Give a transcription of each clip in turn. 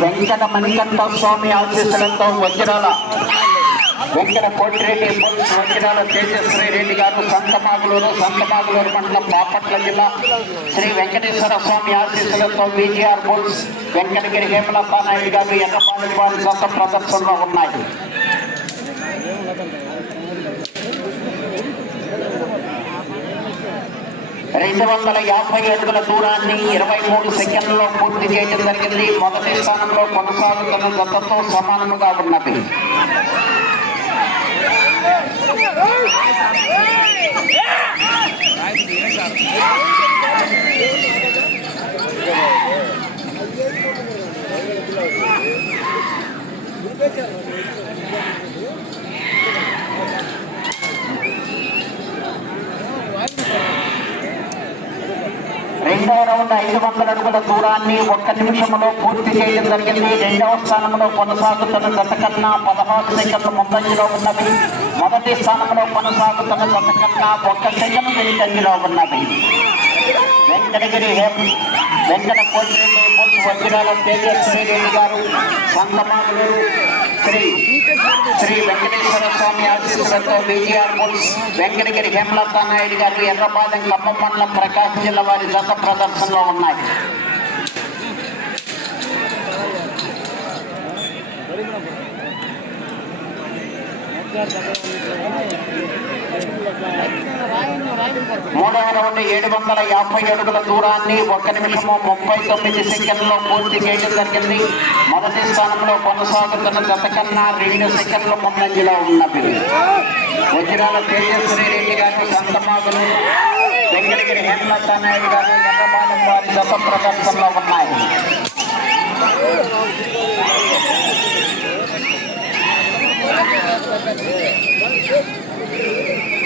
వెంకట మణికంఠ స్వామి ఆశీస్సులతో వజ్రాల వెంకట కోటిరెడ్డి వజ్రాల తేజశ్రీ రెడ్డి గారు సంతమాగులూరు సంతమాగులూరు మండలం బాపట్ల జిల్లా శ్రీ వెంకటేశ్వర స్వామి ఆశీస్సులతో విజిఆర్ బుల్స్ వెంకటగిరి హేమలప్ప నాయుడు గారు ఎర్రపాలి వారి సొంత ప్రదర్శనలో ఉన్నాయి. రెండు వందల యాభై అడుగుల దూరాన్ని ఇరవై మూడు సెకండ్లో పూర్తి చేయడం జరిగింది. మొదటి స్థానంలో కొనసాగుతున్న జతతో సమానముగా ఉన్నది. రెండవ రౌండ్ ఐదు వందల అడుగుల దూరాన్ని ఒక్క నిమిషంలో పూర్తి చేయడం జరిగింది. రెండవ స్థానంలో కొనసాగుతున్న గత కన్నా పదహారు సెకండ్లు ముందంజలో ఉన్నది మొదటి స్థానంలో కొనసాగుతున్న గత కన్నా ఒక్క సెకండ్ వెనుకంజలో ఉన్నది వెంకటగిరి వెంకట కోటి వచ్చిన వజ్రాల రెడ్డి గారు సంతమాగులూరు శ్రీ శ్రీ వెంకటేశ్వర స్వామి ఆశీస్సులతో బీజీఆర్ బుల్స్ వెంకటగిరి హేమలత నాయుడు గారు ఎర్రపాలెం ఖమ్మం మండలం ప్రకాశం జిల్లా వారి జత ప్రదర్శనలో ఉన్నాయి. మూడవ రౌండ్ ఏడు వందల యాభై అడుగుల దూరాన్ని ఒక్క నిమిషము ముప్పై తొమ్మిది సెకండ్లో పూర్తి చేయడం జరిగింది. మొదటి స్థానంలో కొనసాగుతున్న గత కన్నా రెండు సెకండ్ల ముందంజలో ఉన్నది వజ్రాల తేజస్వరి రెడ్డి గారు సంతమాగులు వెంకటగిరి హేమలత నాయుడు గారు ఎర్రబాలెం వారి గత ప్రదర్శనలో ఉన్నాయి Thank you.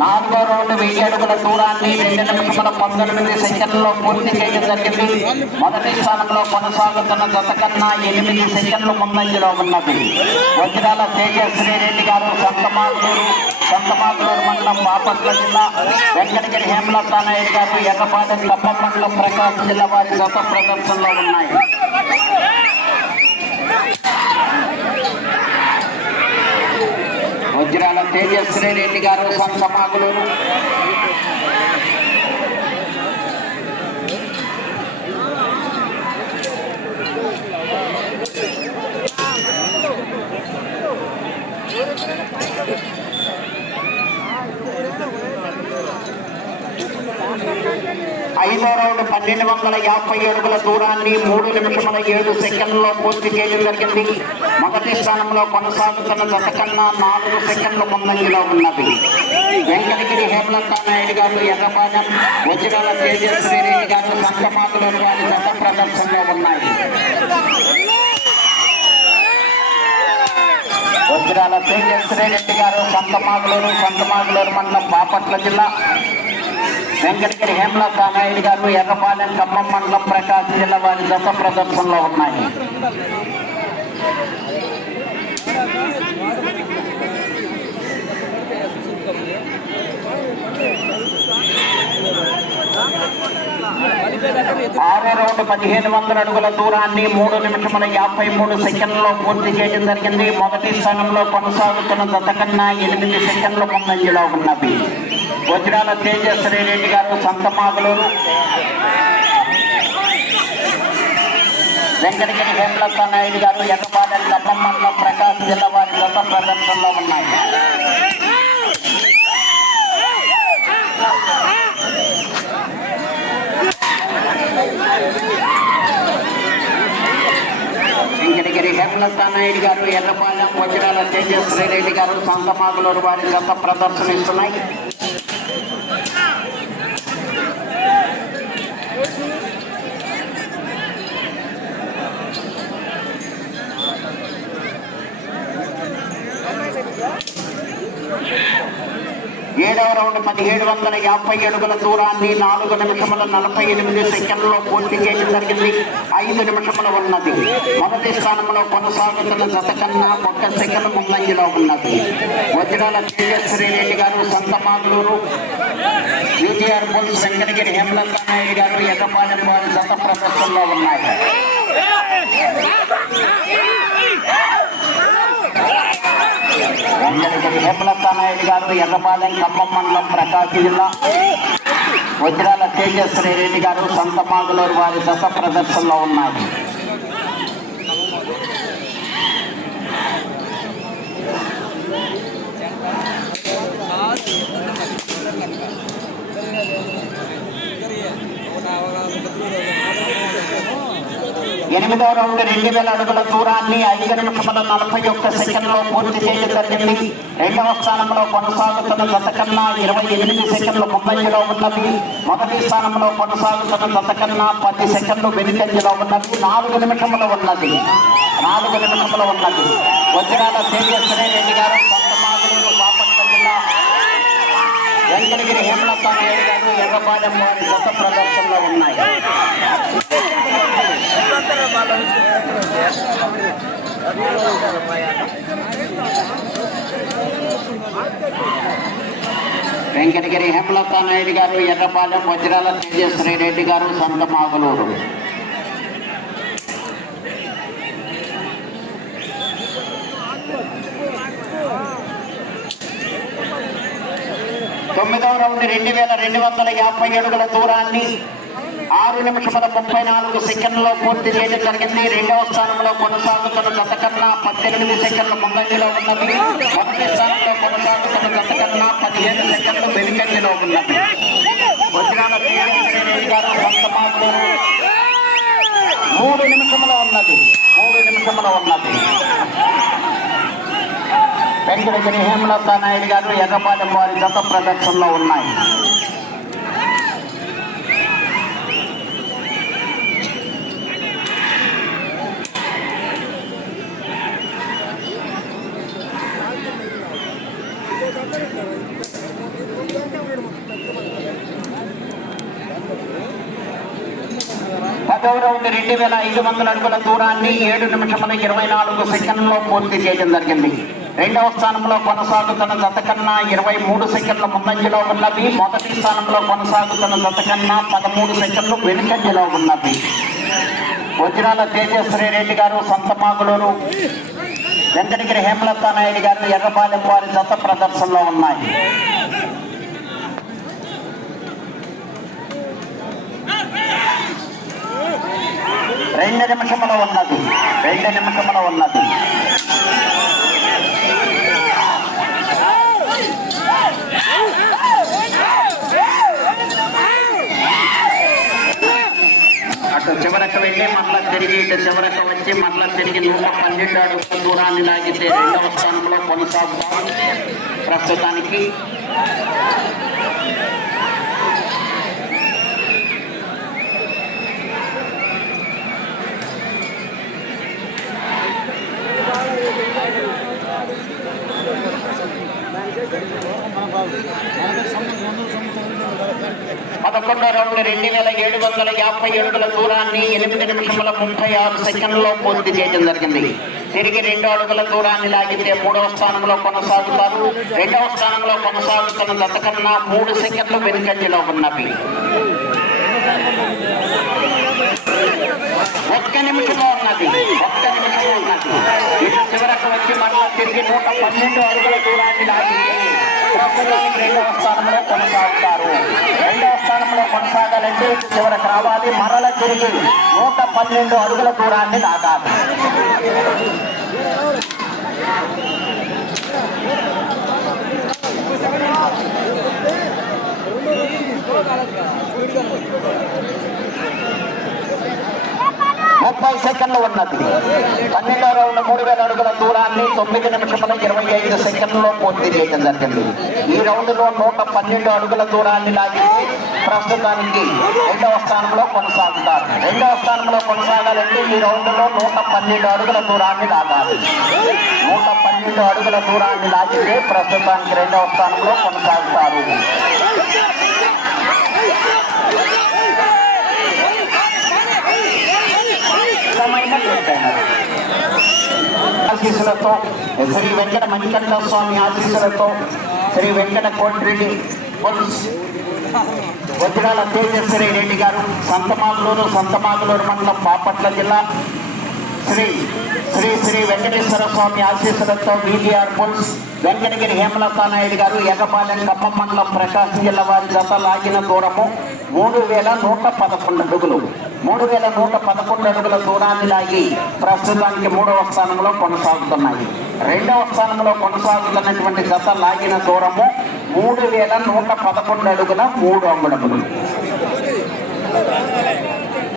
నాలుగో రౌండ్ వెయ్యి అడుగుల దూరాన్ని రెండు నిమిషముల పంతొమ్మిది సెకండ్లో పూర్తి చేయడం జరిగింది. మొదటి స్థానంలో కొనసాగుతున్న గత కన్నా ఎనిమిది సెకండ్లు ముందంజలో ఉన్నది. వజ్రాల తేజశ్రీ రెడ్డి గారు సంతమాగులూరు సంతమాగులూరు మండలం బాపట్ల జిల్లా వెంకటగిరి హేమలత నాయుడు గారు ఎర్రపాటి ఖమ్మం మండలం ప్రకాశం జిల్లా వారి గత ప్రదర్శనలో ఉన్నాయి. వజ్రాల తేజస్వి రెడ్డి గారు సంతమాగులూరు ఐదో రౌండ్ పన్నెండు వందల యాభై అడుగుల దూరాన్ని మూడు నిమిషముల ఏడు సెకండ్లలో పూర్తి చేయడం జరిగింది. మొదటి స్థానంలో కొనసాగుతున్న జత కన్నా నాలుగు సెకండ్ల ముందంజలో ఉన్నది. వెంకటగిరి హేమలత నాయుడు గారు ఎర్రపాలెం వజ్రాల తేజస్వి రెడ్డి గారు సంతమాకులు గారి జత ప్రదర్శనలో ఉన్నాయి. వజ్రాల తేజస్వి రెడ్డి గారు సంతమాగులూరు సంతమాగులూరు మండలం బాపట్ల జిల్లా. వెంకటగిరి హేమలత నాయుడు గారు ఎర్రపాలెం ఖమ్మం మండలం ప్రకాశం జిల్లా వారి దశ ప్రదర్శనలో ఉన్నాయి. ఆరో రౌండ్ పదిహేను వందల అడుగుల దూరాన్ని మూడు నిమిషముల యాభై మూడు సెకండ్లో పూర్తి చేయడం జరిగింది. మొదటి స్థానంలో కొనసాగుతున్న జత కన్నా ఎనిమిది సెకండ్ల ముందంజలో ఉన్నవి. వజ్రాల తేజశ్రీ రెడ్డి గారు సంతమాగులూరు వెంకటగిరి హేమలత నాయుడు గారు ఎర్రపాలెం ఖమ్మం మండలం ప్రకాశం జిల్లా వారి గత ప్రదర్శనలో ఉన్నాయి. వెంకటగిరి హేమలత నాయుడు గారు ఎర్రపాలెం వజ్రాల తేజస్ రెడ్డి గారు సంతమాగులూరు వారి గత ప్రదర్శన ఇస్తున్నాయి రౌండ్ పదిహేడు వందల యాభై అడుగుల దూరాన్ని నాలుగు నిమిషముల నలభై ఎనిమిది సెకండ్లో పూర్తి చేయడం జరిగింది. ఐదు నిమిషములు ఉన్నది. మొదటి స్థానంలో కొనసాగుతున్న గత కన్నా ఒక్క సెకండ్ ముందంజలో ఉన్నది. వజ్రాల తేజశ్వరి రెడ్డి గారు సంతమాగులూరు యూటీఆర్ బుల్స్ వెంకటగిరి హేమలత నాయుడు గారు ఎర్రపాలెం వారి గత ప్రదర్శనలో ఉన్నాయి. వెంకటగిరి హేమలత గారు ఎర్రపాలెం ఖమ్మం మండలం ప్రకాశం జిల్లా. వజ్రాల తేజశ్వరి రెడ్డి గారు సంతమాగులూరు వారి దశ ప్రదర్శనలో ఉన్నాయి. ఎనిమిదవ రౌండ్ రెండు వేల అడుగుల దూరాన్ని ఐదు నిమిషముల నలభై ఒక్క సెకండ్లో పూర్తి చేయడం జరిగింది. రెండవ స్థానంలో కొనసాగుతున్న జత కన్నా ఇరవై ఎనిమిది సెకండ్లు ముంబైలో ఉన్నది మొదటి స్థానంలో కొనసాగుతున్న జత కన్నా పది సెకండ్లు వెనుకంజలో ఉన్నది నాలుగు నిమిషములు ఉన్నది. నాలుగు నిమిషములు ఉన్నది. వజ్రాల తేజస్వరే రెడ్డి గారు సొంత బాపట్ల జిల్లా వెంకటగిరి హేమలత గారు ఎర్రపాలెం వారి గత ప్రదర్శనలో ఉన్నాయి. వెంకటగిరి హేమలత నాయుడు గారు ఎర్రపాలెం వజ్రాల తేజశ్రీ రెడ్డి గారు సొంత మాగులూరు. తొమ్మిదవ రౌండ్ రెండు వేల రెండు వందల యాభై అడుగుల దూరాన్ని ఆరు నిమిషముల ముప్పై నాలుగు సెకండ్లో పూర్తి చేయడం జరిగింది. రెండవ స్థానంలో కొనసాగుతున్న గత కన్నా పద్దెనిమిది సెకండ్ల ముందంజలో ఉన్నది. మొదటి స్థానంలో కొనసాగుతున్న గత కన్నా పదిహేను సెకండ్లు వెనుకంజలో ఉన్నది. వజ్రాల గారు సొంత మూడు నిమిషముల ఉన్నది. మూడు నిమిషముల ఉన్నది. వెంకటగిరి హేమలత నాయుడు గారు ఎర్రపాలెం వారి గత ప్రదర్శనలో ఉన్నాయి. పదవ రెండు వేల ఐదు వందల అడుగుల దూరాన్ని ఏడు నిమిషముల ఇరవై నాలుగు సెకండ్లో పూర్తి చేయడం జరిగింది. రెండవ స్థానంలో కొనసాగుతున్న జత కన్నా ఇరవై మూడు సెకండ్ల ముందంజలో ఉన్నది. మొదటి స్థానంలో కొనసాగుతున్న జత కన్నా పదమూడు సెకండ్లు వెనుకంజలో ఉన్నది. వజ్రాల తేజశ్వరి రెడ్డి గారు సంతమాగులూరు వెంకటగిరి హేమలత నాయుడు గారు ఎర్రపాలెం వారి జత ప్రదర్శనలో ఉన్నాయి. రెండు నిమిషముల ఉన్నది. రెండు నిమిషముల ఉన్నది. అటు చివరకు వెళ్ళి మళ్ళా తిరిగి ఇటు చివరకు వచ్చి మళ్ళా తిరిగి నూట పన్నెండు అడుగుల దూరాన్ని లాగితే రెండవ స్థానంలో కొనసాగుతాం ప్రస్తుతానికి పదకొండో రౌండ్ రెండు వేల ఏడు వందల యాభై అడుగుల దూరాన్ని ఎనిమిది నిమిషముల ముప్పై ఆరు సెకండ్లో పూర్తి చేయడం జరిగింది. తిరిగి రెండో అడుగుల దూరాన్ని లాగితే మూడవ స్థానంలో కొనసాగుతారు. రెండవ స్థానంలో కొనసాగుతున్న గతకన్నా మూడు సెకండ్లు వెనుకంజలో ఉన్నవి. ఒక్క నిమిషంలో ఉన్నది. ఒక్క నిమిషంలో ఉన్నది. ఇటు చివరకు వచ్చి మరలా తిరిగి నూట పన్నెండు అడుగుల దూరాన్ని లాగితే ప్రస్తుతానికి రెండవ స్థానంలో కొనసాగుతారు రెండవ స్థానంలో కొనసాగాలంటే చివరికి రావాలి మరల తిరిగి నూట పన్నెండు అడుగుల దూరాన్ని దాటాలి Thank you. సెకండ్లు ఉన్నది. పన్నెండో రౌండ్ మూడు వేల అడుగుల దూరాన్ని తొమ్మిది నిమిషముల ఇరవై ఐదు సెకండ్లలో పూర్తి చేయడం జరిగింది. ఈ రౌండ్లో నూట పన్నెండు అడుగుల దూరాన్ని లాగి ప్రస్తుతానికి రెండవ స్థానంలో కొనసాగుతారు. రెండవ స్థానంలో కొనసాగాలంటే ఈ రౌండ్లో నూట పన్నెండు అడుగుల దూరాన్ని లాగాలి. నూట పన్నెండు అడుగుల దూరాన్ని లాగితే ప్రస్తుతానికి రెండవ స్థానంలో కొనసాగుతారు. ఆశీస్సులతో శ్రీ వెంకట మణికంఠ స్వామి ఆశీస్సులతో శ్రీ వెంకట కోటిరెడ్డి వజ్రాల తేజశ్వరి రెడ్డి గారు సంతమాగులూరు సంతమాగులూరు మండలం బాపట్ల జిల్లా. శ్రీ శ్రీ శ్రీ వెంకటేశ్వర స్వామి ఆశీస్సులతో బీజీఆర్ పుల్స్ వెంకటగిరి హేమలతా నాయుడు గారు ఎగపాలెం ఖమ్మం మండలం ప్రకాశం జిల్లా వారి జత లాగిన దూరము మూడు వేల నూట పదకొండు అడుగులు. మూడు వేల నూట పదకొండు అడుగుల దూరాన్ని లాగి ప్రస్తుతానికి మూడవ స్థానంలో కొనసాగుతున్నాయి. రెండవ స్థానంలో కొనసాగుతున్నటువంటి జత లాగిన దూరము మూడు వేల నూట పదకొండు అడుగుల మూడు అంగుళములు.